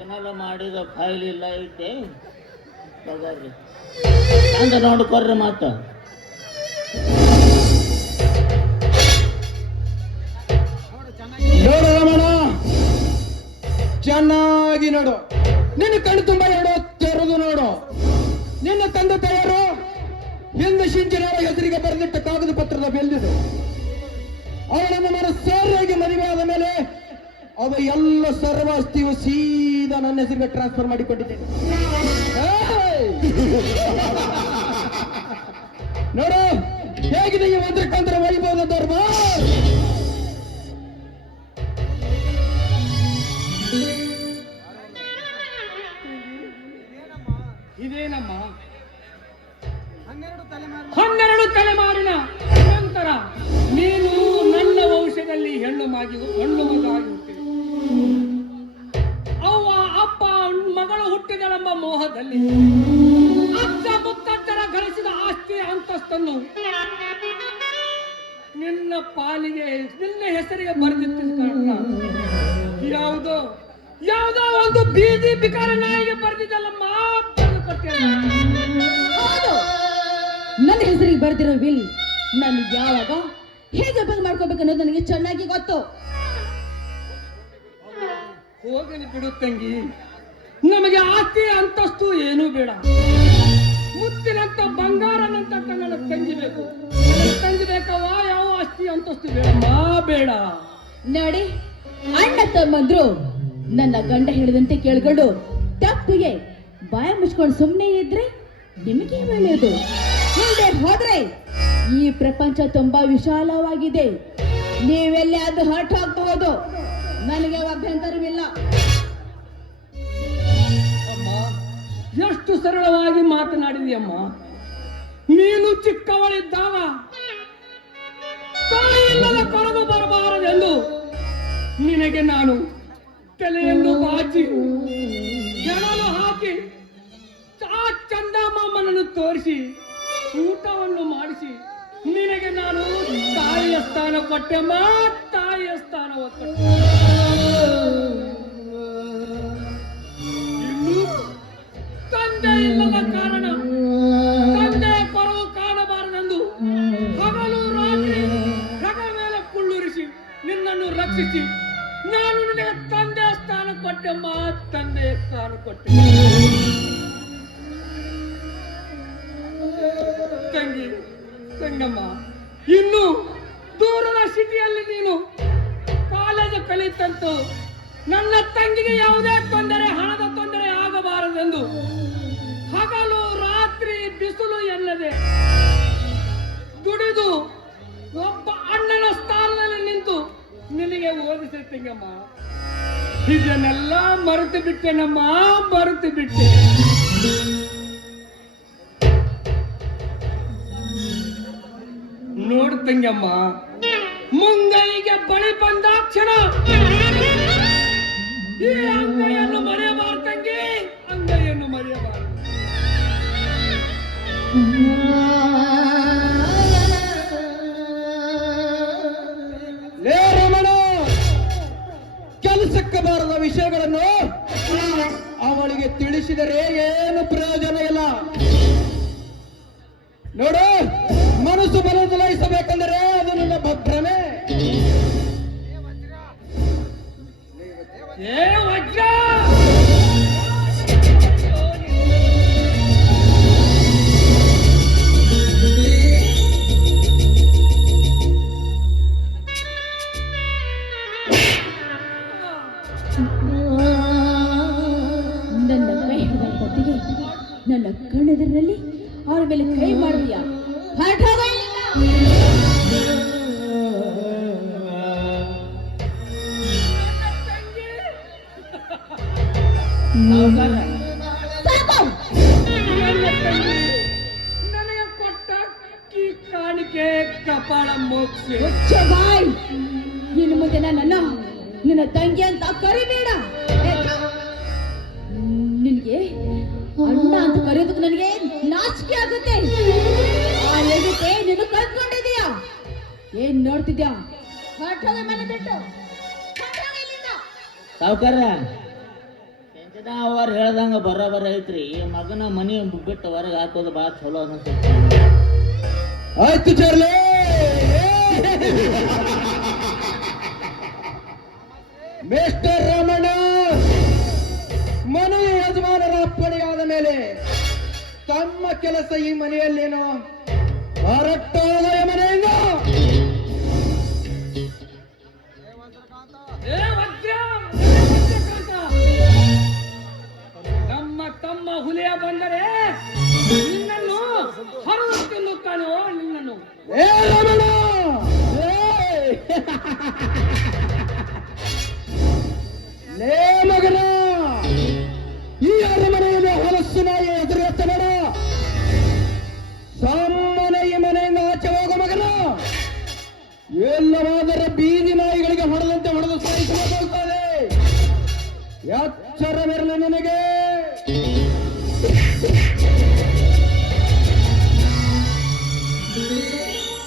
Channel ಮಾಡಿದ file ಇಲ್ಲ ಐತೆ ತಗೋರಿ ಹಂಗ ನೋಡ್ಕೊರ್ರಿ ಮಾತು ರಮಣ. ಚೆನ್ನಾಗಿ ನೋಡು. ನಿನ್ನ ಕಣ್ಣು ತುಂಬ ಹೇಳೋ ತೆರೆದು ನೋಡು. ನಿನ್ನ ತಂದೆ ತಯಾರು ಹಿಂದೆ ಶಿಂಚನವರ ಹೆಸರಿಗೆ ಬರೆದಿಟ್ಟ ಕಾಗದ ಪತ್ರದ ಬೆಲ್ದಿದೆ ನಮ್ಮ ನಾನು ಸರಿಯಾಗಿ ಮದುವೆ ಆದ ಮೇಲೆ ಅವ ಎಲ್ಲ ಸರ್ವಾಸ್ತಿಯು ಸೀದಾ ನನ್ನ ಹೆಸರಿಗೆ ಟ್ರಾನ್ಸ್ಫರ್ ಮಾಡಿಕೊಂಡಿದ್ದೇನೆ! ನೋಡು ಹೇಗಿದೆ ಈ ಒಂದ್ರಕ್ಕಂದ್ರ ವೈಭವದ ದರ್ಬಾರ್ ಬರ್ದಿರೋ ವಿಲ್ ನಾನು ಯಾವಾಗ ಹೇಗೆ ಬಂದ್ ಮಾಡ್ಕೋಬೇಕು ಅನ್ನೋದು ನನಗೆ ಚೆನ್ನಾಗಿ ಗೊತ್ತು. ಹೋಗಲಿ ಬಿಡು ತಂಗಿ. ನಮಗೆ ಆಸ್ತಿ ಅಂತಸ್ತು ಏನೂ ಬೇಡ. ಮುತ್ತಿನಂತ ಬಂಗಾರನಂತ ಕಣ್ಣ ತಂಗಿ ಬೇಕು. ತಂಗಿ ಬೇಕವ್ವ ಯಾವ ಆಸ್ತಿ ಅಂತಸ್ತು ಬೇಡಮ್ಮ ಬೇಡ. ನೋಡಿ ಅಣ್ಣ ತಮ್ಮಂದ್ರು ನನ್ನ ಗಂಡ ಹೇಳಿದಂತೆ ಕೇಳ್ಕೊಂಡು ತಪ್ಪಿಗೆ ಬಾಯ ಮುಚ್ಕೊಂಡು ಸುಮ್ಮನೆ ಇದ್ರೆ ನಿಮಗೆ ಒಳ್ಳೆಯದು? ಹಿಂದೆ ಹೋದ್ರೆ? ಈ ಪ್ರಪಂಚ ತುಂಬಾ ವಿಶಾಲವಾಗಿದೆ. ನೀವೆಲ್ಲಿ ಅದು ಹರ್ಟ್ ಹೋಗಬಹುದು. ನನಗೆ ಅಭ್ಯಂತರವಿಲ್ಲ ಎಷ್ಟು ಸರಳವಾಗಿ ಮಾತನಾಡಿದೆಯಮ್ಮ ನೀನು ಚಿಕ್ಕವಳಿದ್ದಾಗ ತಾಯಿಯಿಲ್ಲದ ಕೊರಗು ಬರಬಾರದೆಂದು ನಿನಗೆ ನಾನು ತಲೆಯನ್ನು ಬಾಚಿ ಹೆಣಲು ಹಾಕಿ ಆ ಚಂದಮ್ಮನನ್ನು ತೋರಿಸಿ ಊಟವನ್ನು ಮಾಡಿಸಿ, ನಿನಗೆ ನಾನು ತಾಯಿಯ ಸ್ಥಾನ ಕೊಟ್ಟೆಮ್ಮ ತಾಯಿಯ ಸ್ಥಾನ ಕೊಟ್ಟೆ. ಇನ್ನು ತಂದೆ ಇಲ್ಲದ ಕಾರಣ, ತಂದೆ ಕೊರವು ಕಾಣಬಾರದೆಂದು ಹಗಲು ರಾತ್ರಿ ರಗ ಮೇಲೆ ಕುಳ್ಳುರಿಸಿ ನಿನ್ನನ್ನು ರಕ್ಷಿಸಿ, ನಾನು ನಿನಗೆ ತಂದೆ ಸ್ಥಾನ ಕೊಟ್ಟೆಮ್ಮ ತಂದೆ ಸ್ಥಾನ ಕೊಟ್ಟೆ. ತಂಗಮ್ಮ ಇನ್ನು ದೂರದ ಸಿಟಿಯಲ್ಲಿ ನೀನು ಕಾಲೇಜು ಕಲಿತಂತು ನನ್ನ ತಂಗಿಗೆ ಯಾವುದೇ ತೊಂದರೆ, ಹಣದ ತೊಂದರೆ ಆಗಬಾರದೆಂದು ಹಗಲು ರಾತ್ರಿ ಬಿಸಿಲು ಎನ್ನದೆ ದುಡಿದು ಒಬ್ಬ ಅಣ್ಣನ ಸ್ಥಾನದಲ್ಲಿ ನಿಂತು ನಿನಗೆ ಓದಿಸಿ ತಂಗಮ್ಮ ಇದನ್ನೆಲ್ಲ ಮರೆತು ಬಿಟ್ಟೆನಮ್ಮ, ಮರೆತು ಬಿಟ್ಟೆ. ತಂಗಮ್ಮ ಮುಂಗೈಗೆ ಬಳಿ ಬಂದಾಕ್ಷಣ ಈ ಅಂಗೈಯನ್ನು ಮರೆಯಬಾರ ತಂಗಿ. ಅಂಗೈಯನ್ನು ಮರೆಯಬಾರ. ಲೇ ರಮಣ, ಕೆಲಸಕ್ಕೆ ಬಾರದ ವಿಷಯಗಳನ್ನು ಅವಳಿಗೆ ತಿಳಿಸಿದರೆ ಏನು ಪ್ರಯೋಜನ ಇಲ್ಲ. ನೋಡು, ಮನಸ್ಸು ಬದಲಾಯಿಸಬೇಕೆಂದರೆ ಅದು ನನ್ನ ಭದ್ರನೇ. ನನಗೆ ಕೊಟ್ಟ ಕಿ ಕಾಣಿಕೆ ಕಪಾಳ ಮೋಕ್ಷೆ ಬಾಯ್ ನಿನ್ನ ಮುಂದೆ ನನ್ನ ನಿನ್ನ ತಂಗಿ ಅಂತ ಕರಿಬೇಡ ನಿನಗೆ ಅಣ್ಣ ಅಂತ ಕರೆಯೋದಕ್ಕೆ ನನಗೆ ನಾಚಿಕೆ ಆಗುತ್ತೆ ಆ ಲೆಗಕ್ಕೆ ನೀನು ಕಲ್ತ್ಕೊಂಡಿದೀಯ ಏನ್ ನೋಡ್ತಿದ್ಯಾ ಹೊರಟೋಗ ಮನೆ ಬಿಟ್ಟು. ಸಾವ್ಕಾರ ಅಂಜನಾ ಅವ್ರು ಹೇಳ್ದಂಗ ಬರೋಬರ ಐತ್ರಿ ಮಗನ ಮನಿ ಬಿಟ್ಟು ಹೊರಗೆ ಹಾಕೋದು ಭಾಳ ಚಲೋ ಅನಿಸ್ತೈತಿ. ಆಯ್ತು ಚರ್ಲೆ! ಮಿಸ್ಟರ್ ರಮಣ, ಮನೆ ಯಜಮಾನರ ಅಪ್ಪಣೆಯಾದ ಮೇಲೆ ತಮ್ಮ ಕೆಲಸ ಈ ಮನೆಯಲ್ಲೇನೋ ಹೊರಟೋದ ಮನೆಯಿಂದ ಹುಲಿಯ ಬಂದರೆ ನಿನ್ನನ್ನು ಹೊರದು ತಿನ್ನುತ್ತಾನೋ ನಿನ್ನನ್ನು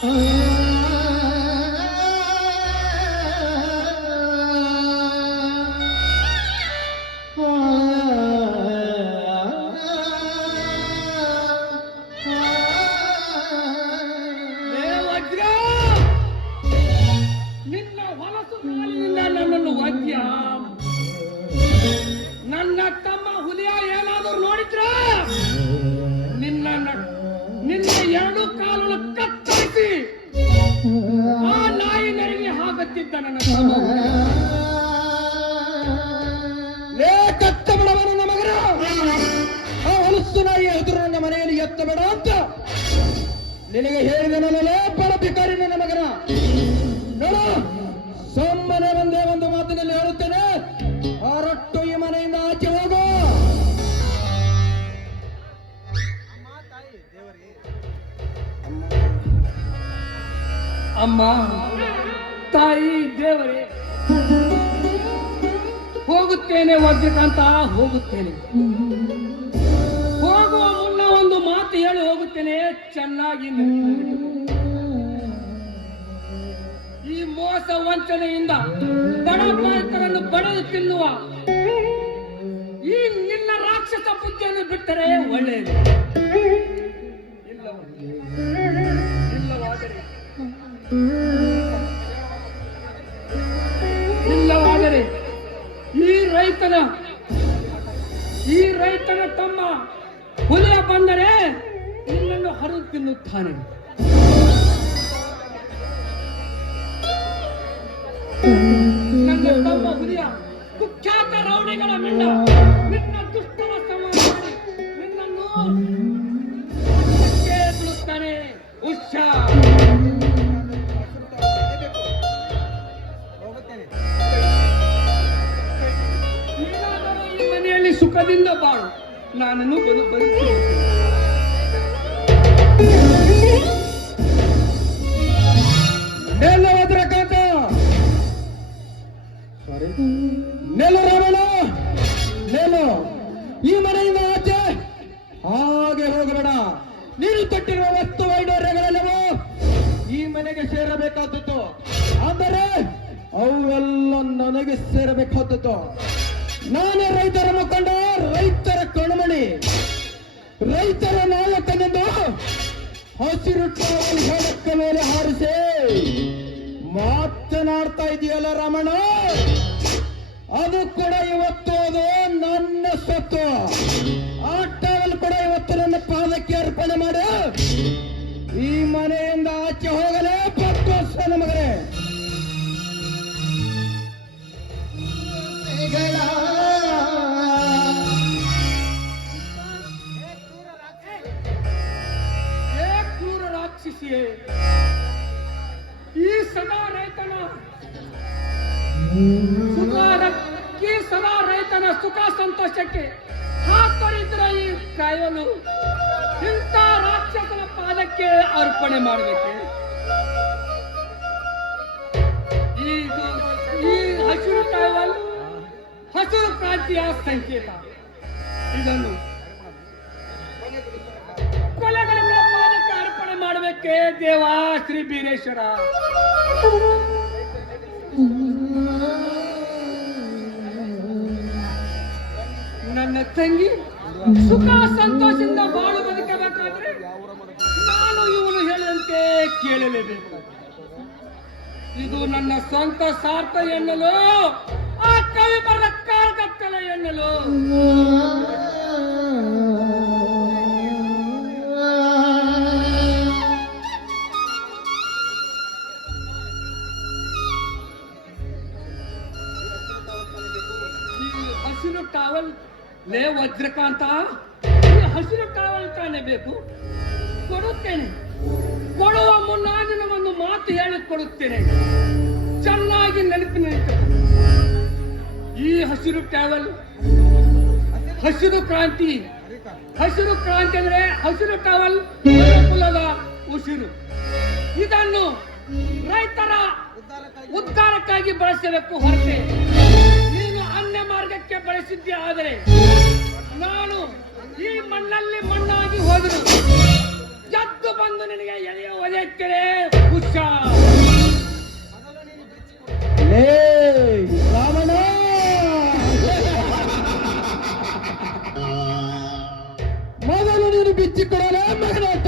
Oh. ನಿನಗೆ ಹೇಳಿದನಲ್ಲೇ ನನ್ನ ಭಿಕಾರಿ ನನ್ನ ಮಗನ. ನೋಡು ಸೊಮ್ಮನೆ ಒಂದೇ ಒಂದು ಮಾತಿನಲ್ಲಿ ಹೇಳುತ್ತೇನೆ ಹೊರಟ್ಟು ಈ ಮನೆಯಿಂದ ಆಚೆ ಹೋಗು. ಅಮ್ಮ, ತಾಯಿ, ದೇವರೇ, ಹೋಗುತ್ತೇನೆ ವಜ್ರಕಾಂತ ಹೋಗುತ್ತೇನೆ. ಚೆನ್ನಾಗಿ. ಈ ಮೋಸ ವಂಚನೆಯಿಂದ ಬಡ ಬಾಲಕರನ್ನು ಬಡದು ತಿನ್ನುವ ಈ ನಿನ್ನ ರಾಕ್ಷಸ ಬುದ್ಧಿಯನ್ನು ಬಿಟ್ಟರೆ ಒಳ್ಳೆಯದು ಇಲ್ಲವ- ಇಲ್ಲವಾದರೆ ಇಲ್ಲವಾದರೆ ಈ ರೈತನ ಈ ರೈತನ ತಮ್ಮ ಹುಲಿಯ ಬಂದರೆ ತಿನ್ನುತ್ತಾನೆ ನನ್ನ ತಮ್ಮ ಹುಲಿಯ ಕುಖ್ಯಾತ ರೌಡಿಗಳ ಮಿಂಡ ನಿನ್ನ ದುಷ್ಟರ ಸಮಾನ ಮಾಡಿ ನಿನ್ನನ್ನು ಈ ಮನೆಯಲ್ಲಿ ಸುಖದಿಂದ ಬಾಳು ನಾನನ್ನು ಬದುಕು ನಾನೇ ರೈತರ ಮುಖಂಡ, ರೈತರ ಕಣ್ಮಣಿ. ರೈತರ ನಾಯಕನೆಂದು ಹಸಿರು ಹೊಲಕ್ಕ ಮೇಲೆ ಹಾರಿಸಿ ಮಾತನಾಡ್ತಾ ಇದೆಯಲ್ಲ ರಮಣ. ಅದು ಕೂಡ ಇವತ್ತು ಅದು ನನ್ನ ಸತ್ತು ಆ ಟವಲ್ ಕೂಡ ಇವತ್ತು ನನ್ನ ಪಾದಕ್ಕೆ ಅರ್ಪಣೆ ಮಾಡು. ಈ ಮನೆಯಿಂದ ಆಚೆ ಹೋಗಲೇ ಪಕ್ಕೋಸ್ಕರ ಮಗನೇ ಮಾಡಬೇಕು ಇದು ಈ ಹಸಿರು ಕಾಯವಲ್ ಹಸಿರು ಕ್ರಾಂತಿಯ ಸಂಕೇತ. ಇದನ್ನು ಕೊಲೆಗಳನ್ನು ಪಾದಕ್ಕೆ ಅರ್ಪಣೆ ಮಾಡಬೇಕೆ ದೇವಾ ಶ್ರೀ ಬೀರೇಶ್ವರ. ನನ್ನ ತಂಗಿ ಸುಖ ಸಂತೋಷದಿಂದ ಕೇಳಲೇಬೇಕು ಇದು ನನ್ನ ಸ್ವಂತ ಸ್ವಾರ್ಥ ಎನ್ನಲು, ಆ ಕವಿ ಬರೆದ ಕಾಲಕತ್ತಲ ಎನ್ನಲು. ಹಸಿರು ಟಾವಲ್ ಲೇ ವಜ್ರಕಾಂತ ಹಸಿರು ಟಾವಲ್ ತಾನೇ ಬೇಕು. ಕೊಡುತ್ತೇನೆ. ಕೊಡುವ ಮುನ್ನ ಒಂದು ಮಾತು ಹೇಳಿಕೊಡುತ್ತೇನೆ ಚೆನ್ನಾಗಿ ನೆನಪಿನ ಈ ಹಸಿರು ಟ್ಯಾವಲ್ ಹಸಿರು ಕ್ರಾಂತಿ ಹಸಿರು ಕ್ರಾಂತಿ ಅಂದ್ರೆ ಹಸಿರು ಟ್ರಾವೆಲ್ ಕುಲದ ಉಸಿರು. ಇದನ್ನು ರೈತರ ಉದ್ಧಾರಕ್ಕಾಗಿ ಬಳಸಬೇಕು ಹೊರತೆ. ನೀನು ಅನ್ಯ ಮಾರ್ಗಕ್ಕೆ ಬಳಸಿದ್ದೆ ಆದರೆ, ನಾನು ಈ ಮಣ್ಣಲ್ಲಿ ಮಣ್ಣಾಗಿ ಹೋದರು ಬಂದು ನಿನಗೆ ಎಲೆಯ ಹುಷಾರ್ ಲೇ ರಾವಣ ಮೊದಲು ನೀನು ಬಿಚ್ಚಿಕೊಡಲೇ ಮಗನಾಟ